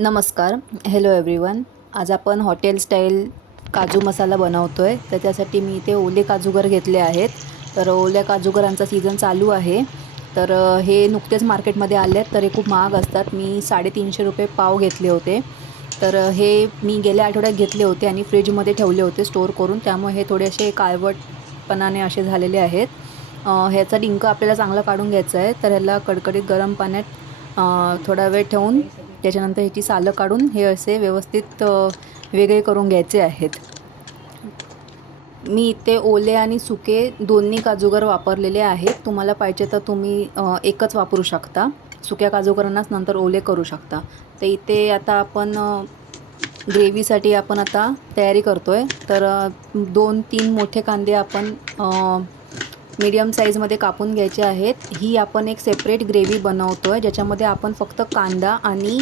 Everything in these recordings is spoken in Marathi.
नमस्कार. Hello everyone. आज आपण हॉटेल स्टाईल काजू मसाला बनवतो आहे. तर त्यासाठी मी इथे ओले काजूगर घेतले आहेत. तर ओल्या काजूगरांचा सीझन चालू आहे. तर हे नुकतेच मार्केटमध्ये आले आहेत. तर हे खूप महाग असतात. मी 350 रुपये पाव घेतले होते. तर हे मी गेल्या आठवड्यात घेतले होते आणि फ्रीजमध्ये ठेवले होते स्टोअर करून. त्यामुळे हे थोडेसे काळवटपणाने असे झालेले आहेत. ह्याचा डिंक आपल्याला चांगला काढून घ्यायचा आहे. तर ह्याला कडकडीत गरम पाण्यात थोडा वेळ ठेवून त्याच्यानंतर ह्याची सालं काढून हे असे व्यवस्थित वेगळे करून घ्यायचे आहेत. मी इथे ओले आणि सुके दोन्ही काजूगर वापरलेले आहेत. तुम्हाला पाहिजे तर तुम्ही एकच वापरू शकता. सुक्या काजूगरांनाच नंतर ओले करू शकता. तर इथे आता आपण ग्रेव्हीसाठी आपण आता तयारी करतो आहे. तर 2-3 मोठे कांदे आपण मीडियम साईजमध्ये कापून घ्यायचे आहेत. ही आपण एक सेपरेट ग्रेव्ही बनवतो आहे, ज्याच्यामध्ये आपण फक्त कांदा आणि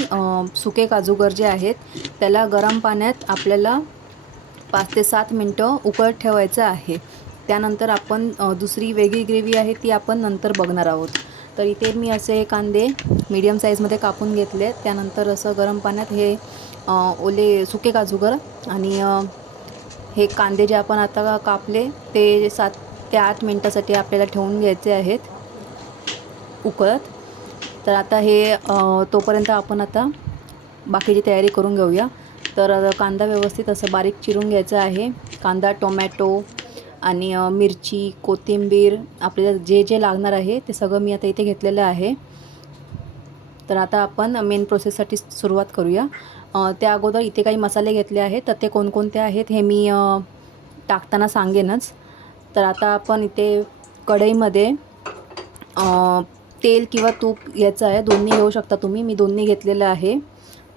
सुके काजूगर जे आहेत त्याला गरम पाण्यात आपल्याला 5 ते 7 मिनटं उकळत ठेवायचं आहे. त्यानंतर आपण दुसरी वेगळी ग्रेव्ही आहे ती आपण नंतर बघणार आहोत. तर इथे मी असे कांदे मीडियम साईजमध्ये कापून घेतले. त्यानंतर असं गरम पाण्यात हे ओले सुके काजूगर आणि हे कांदे जे आपण आता कापले ते 7 ते 8 मिनटासाठी आपल्याला ठेवून घ्यायचे आहेत उकळत. तर आता हे तोपर्यंत आपण आता बाकीची तयारी करून घेऊया. तर कांदा व्यवस्थित असं बारीक चिरून घ्यायचा आहे. कांदा, टोमॅटो आणि मिरची, कोथिंबीर आपल्याला जे जे लागणार आहे ते सगळं मी आता इथे घेतलेलं आहे. तर आता आपण मेन प्रोसेससाठी सुरुवात करूया. त्या अगोदर इथे काही मसाले घेतले आहेत. तर ते कोणकोणते आहेत हे मी टाकताना सांगेनच. तर आता आपण इथे कढईमध्ये तेल किंवा तूप घ्यायचं आहे. दोन्ही घेऊ शकता तुम्ही. मी दोन्ही घेतलेलं आहे.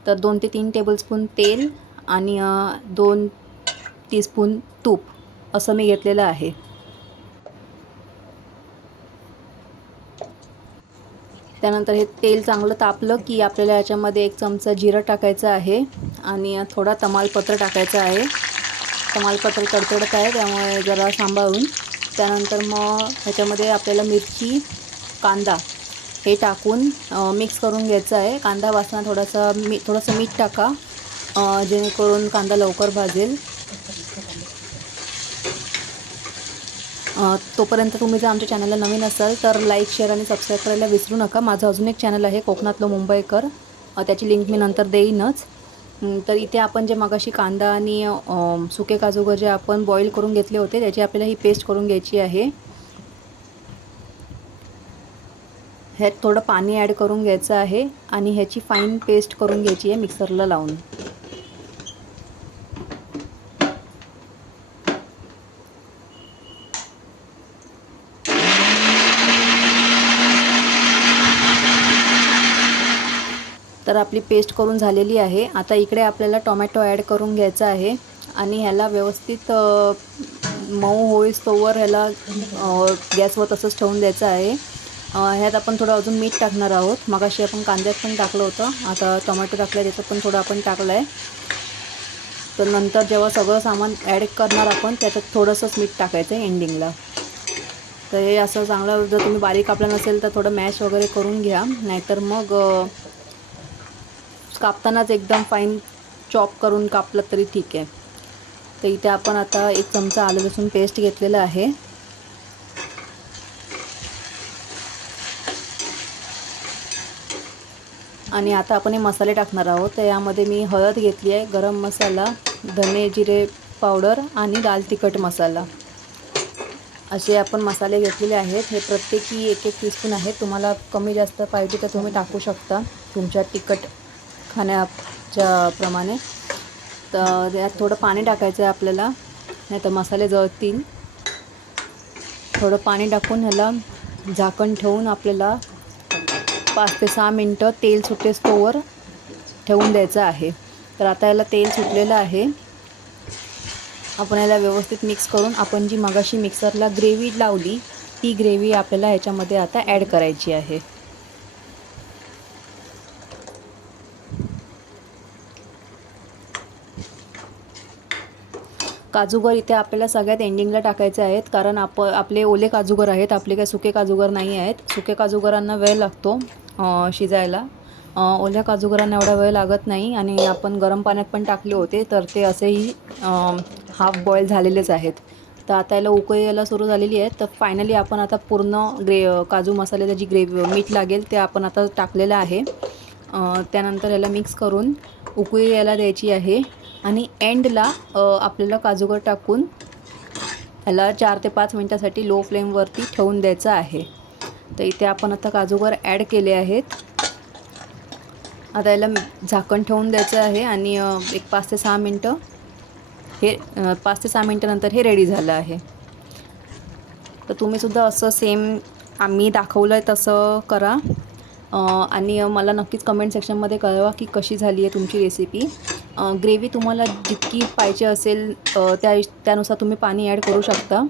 तर 2 ते 3 टेबलस्पून तेल आणि 2 टीस्पून तूप असं मी घेतलेलं आहे. त्यानंतर हे तेल चांगलं तापलं की आपल्याला याच्यामध्ये 1 चमचा जिरं टाकायचं आहे आणि थोडा तमालपत्र टाकायचं आहे. तमालपत्र तडतडत आहे त्यामुळे जरा सांभाळून. त्यानंतर मग ह्याच्यामध्ये आपल्याला मिरची, कांदा हे टाकून मिक्स करून घ्यायचं आहे. कांदा भाजताना थोडंसं मीठ टाका जेणेकरून कांदा लवकर भाजेल. तोपर्यंत तुम्ही जर आमच्या चॅनलला नवीन असाल तर लाईक, शेअर आणि सबस्क्राईब करायला विसरू नका. माझं अजून एक चॅनल आहे कोकणातलं मुंबईकर, त्याची लिंक मी नंतर देईनच. तर इथे आपण जे मगाशी कांदा आणि सुके काजूगर जे आपण बॉईल करून घेतले होते त्याची आपल्याला ही पेस्ट करून घ्यायची आहे. ह्यात थोडं पाणी ॲड करून घ्यायचं आहे आणि ह्याची फाईन पेस्ट करून घ्यायची आहे मिक्सरला लावून. तर आपली पेस्ट करून झालेली आहे. आता इकडे आपल्याला टोमॅटो ॲड करून घ्यायचा आहे आणि ह्याला व्यवस्थित मऊ होईस्तोवर ह्याला गॅसवर तसंच ठेवून द्यायचं आहे. ह्यात आपण थोडं अजून मीठ टाकणार आहोत. मगाशी आपण कांद्यात पण टाकलं होतं, आता टोमॅटो टाकलं त्याच्यात पण थोडं आपण टाकलं आहे. तर नंतर जेव्हा सगळं सामान ॲड करणार आपण त्याच्यात थोडंसंच मीठ टाकायचं आहे एंडिंगला. तर हे असं चांगलं जर तुम्ही बारीक कापलं नसेल तर थोडं मॅश वगैरे करून घ्या, नाहीतर मग कापतानाच एकदम फाईन चॉप करून कापलं तरी ठीक आहे. तर इथे आपण आता 1 चमचा आलं लसूण पेस्ट घेतलेलं आहे. आणि आता आपण हे मसाले टाकणार आहोत. तर यामध्ये मी हळद घेतली आहे, गरम मसाला, धने जिरे पावडर आणि लाल तिखट मसाला असे आपण मसाले घेतलेले आहेत. हे प्रत्येकी 1-1 टीस्पून आहेत. तुम्हाला कमी जास्त पाहिजे तर तुम्ही टाकू शकता तुमच्या तिखट खाण्याच्या प्रमाणे. तर यात थोडं पाणी टाकायचं आहे आपल्याला, नाही तर मसाले जळतील. थोडं पाणी टाकून ह्याला झाकण ठेवून आपल्याला 5 ते 6 मिनटं तेल सुटेस्तोवर ठेवून द्यायचं आहे. तर आता याला तेल सुटलेलं आहे. आपण याला व्यवस्थित मिक्स करून आपण जी मगाशी मिक्सरला ग्रेव्ही लावली ती ग्रेव्ही आपल्याला ह्याच्यामध्ये आता ॲड करायची आहे. काजूगर इथे आपल्याला सगळ्यात एंडिंगला टाकायचे आहेत, कारण आपले ओले काजूगर आहेत, आपले काही सुके काजूगर नाही आहेत. सुके काजूगरांना वेळ लागतो शिजायला. ओल्या काजूगरांना एवढा वेळ लागत नाही आणि आपण गरम पाण्यात पण टाकले होते तर ते असेही हाफ बॉईल झालेलेच आहेत. तर आता याला उकळी यायला सुरू झालेली आहे. तर फायनली आपण आता पूर्ण काजू मसाल्याचं जी मीठ लागेल ते आपण आता टाकलेलं आहे. त्यानंतर याला मिक्स करून उकळी यायला द्यायची आहे आणि एंडला आपल्याला काजूगर टाकून याला 4 ते 5 मिनटासाठी लो फ्लेमवरती ठेवून द्यायचं आहे. तर इथे आपण आता काजूगर ॲड केले आहेत. आता याला झाकण ठेवून द्यायचं आहे आणि एक 5 ते 6 मिनटं 5 ते 6 मिनटानंतर हे रेडी झालं आहे. तर तुम्हीसुद्धा असं सेम आम्ही दाखवलं आहे तसं करा आणि मला नक्कीच कमेंट सेक्शनमध्ये कळवा की कशी झाली आहे तुमची रेसिपी. ग्रेव्ही तुम्हाला जितकी पाहिजे असेल त्यानुसार तुम्ही पाणी ॲड करू शकता.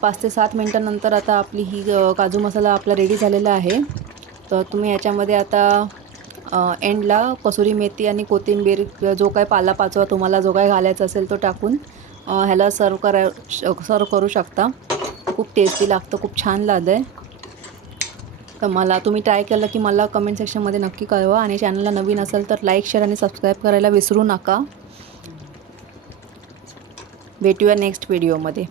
5 ते 7 मिनटानंतर आता आपली ही काजू मसाला आपला रेडी झालेला आहे. तर तुम्ही याच्यामध्ये आता एंडला कसुरी मेथी आणि कोथिंबीर जो काय पालापाचोळा तुम्हाला जो काय घालायचा असेल तो टाकून ह्याला सर्व करू शकता. खूप टेस्टी लागतं, खूप छान लागलं आहे. तर तुम्ही ट्राय केलं की मला कमेंट सेक्शनमध्ये नक्की कळवा आणि चॅनलला नवीन असेल तर लाईक, शेअर आणि सबस्क्राईब करायला विसरू नका. भेटूया नेक्स्ट व्हिडिओमध्ये.